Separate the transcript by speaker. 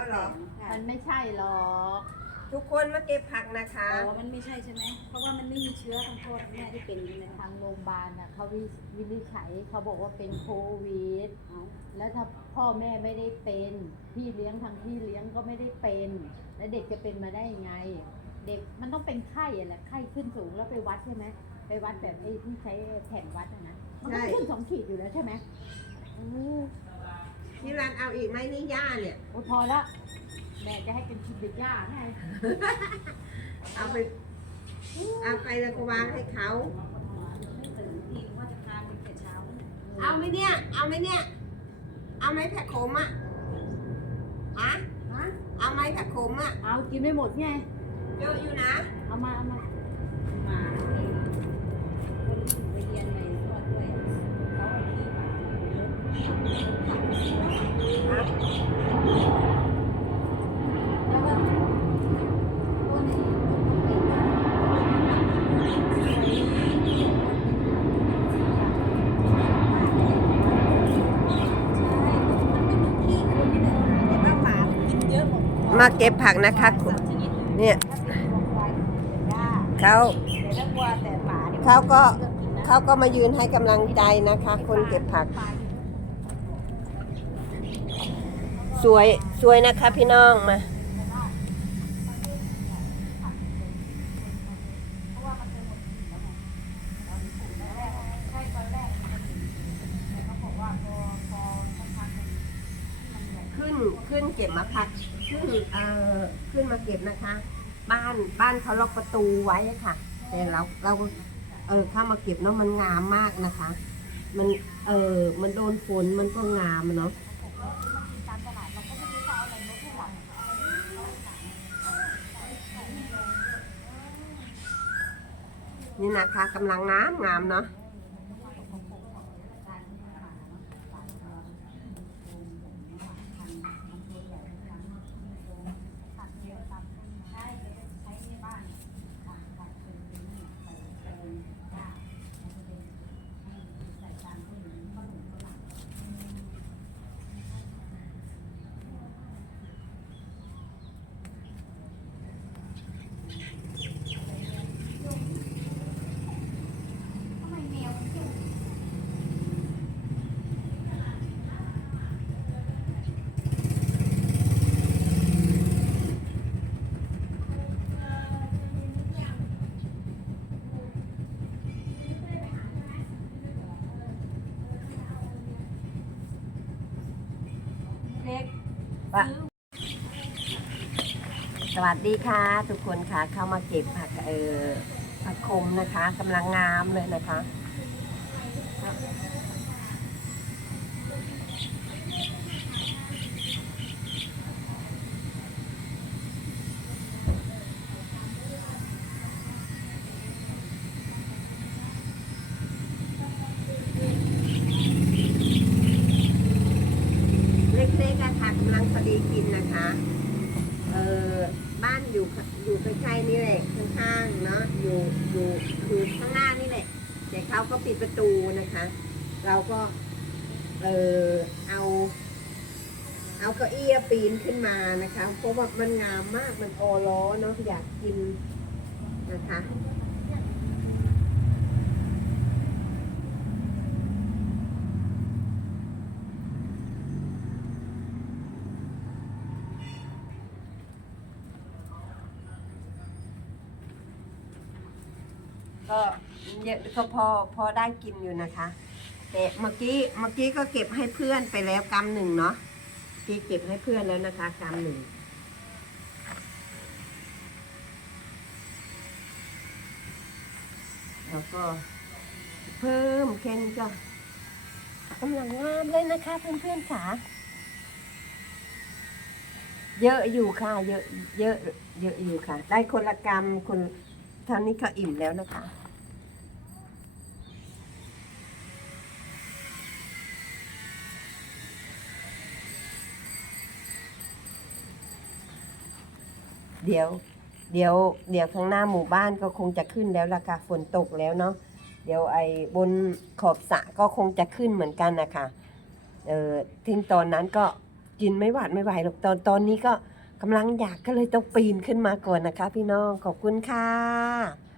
Speaker 1: เอาเหรอ
Speaker 2: มันไม่ใช่หรอก
Speaker 1: ทุกคนมาเก็บผักนะคะ
Speaker 3: อ๋อมันไม่ใช่ใช่ไหม เพราะว่ามันไม่มีเชื้อทั้งพ่อทั้งแม่ที่เป็นใช่ไหมคะ
Speaker 2: ทางโรงพยาบาลน่ะเขาวิวินิจฉัยเขาบอกว่าเป็นโควิด
Speaker 3: เอา
Speaker 2: แล้วถ้าพ่อแม่ไม่ได้เป็นพี่เลี้ยงทางพี่เลี้ยงก็ไม่ได้เป็น แล้วเด็กจะเป็นมาได้ยังไง เด็กมันต้องเป็นไข้อะแหละไข้ขึ้นสูงแล้วไปวัดใช่ไหมไปวัดแบบไอ้ที่ใช้แผ่นวัดอะนะมันก็
Speaker 1: ใช่
Speaker 2: ขึ้นสองขีดอยู่แล้วใช่ไหมอือ
Speaker 1: ที่ร้าน เอาอีกไหมนี่ย่าเนี่ย
Speaker 2: โอ้พอละแม่จะให้เป็นชิบิดย่าไง
Speaker 1: เอาไปเอาไปแล้วก็วางให้เขา
Speaker 3: ไม่ตื่นทีว่าจะทานเป็นแต่เช้า
Speaker 1: เอาไหมเนี่ย เอาไหมเนี่ย เอาไหมผักขมอะฮะ
Speaker 2: ฮะ
Speaker 1: เอาไหมผักขมอะ
Speaker 2: เอากินไม่หมดไง
Speaker 1: เยอะอยู่นะ
Speaker 2: เอามาเอามา
Speaker 3: มาเองคนที่ไปเรียนในทอดด้วยเขาเอาที่มาแล้วก็ต้นไอ้ใช่มันเป็นที่คนที่เดินแต่ว่าหมากินเยอะห มา
Speaker 1: เก็บผักนะคะ เนี่ยเขา
Speaker 3: เขา
Speaker 1: ก็เขาก็มายืนให้กำลังใจนะคะ คนเก็บผัก สวยสวยนะคะพี่น้องมา ขึ้นเก็บมาพักขึ้นเอ่อขึ้นมาเก็บนะคะ บ้านบ้านเขาล็อกประตูไว้ค่ะ แต่เราเราเออเข้ามาเก็บเนาะมันงามมากนะคะ มันเออมันโดนฝนมันก็งามอะเนาะนี่นะคะกำลังงามงามเนาะ วัสดีค่ะ ทุกคนค่ะเข้ามาเก็บผักเออผักคมนะคะกำลังงามเลยนะคะ เล็กๆอะค่ะกำลังพอดีกินนะคะ เออบ้าน อยู่อยู่ใกล้ๆนี่แหละข้างๆเนาะอยู่อยู่อยู่ข้างหน้านี่แหละแต่เขาก็ปิดประตูนะคะ เราก็เออเอาเอาเก้าอี้ปีนขึ้นมานะคะ เพราะว่ามันงามมากมันโอล้อเนาะอยากกินนะคะ ก็เยอะก็พอพอได้กินอยู่นะคะแต่เมื่อกี้เมื่อกี้ก็เก็บให้เพื่อนไปแล้วกำหนึ่งเนาะกี้เก็บให้เพื่อนแล้วนะคะกำหนึ่งแล้วก็เพิ่มแค่นี้ก็กำลังงามเลยนะคะเพื่อนๆค่ะเยอะอยู่ค่ะ เยอะเยอะเยอะอยู่ค่ะ ได้คนละกรรมคนเท่านี้ก็อิ่มแล้วนะคะ เดี๋ยว เดี๋ยว เดี๋ยวข้างหน้าหมู่บ้านก็คงจะขึ้นแล้วล่ะค่ะฝนตกแล้วเนาะ เดี๋ยวไอ้บนขอบสระก็คงจะขึ้นเหมือนกันนะคะเออทิ้งตอนนั้นก็กินไม่หวาดไม่ไหวหรอกตอนตอนนี้ก็กำลังอยากก็เลยต้องปีนขึ้นมาก่อนนะคะ พี่น้องขอบคุณค่ะ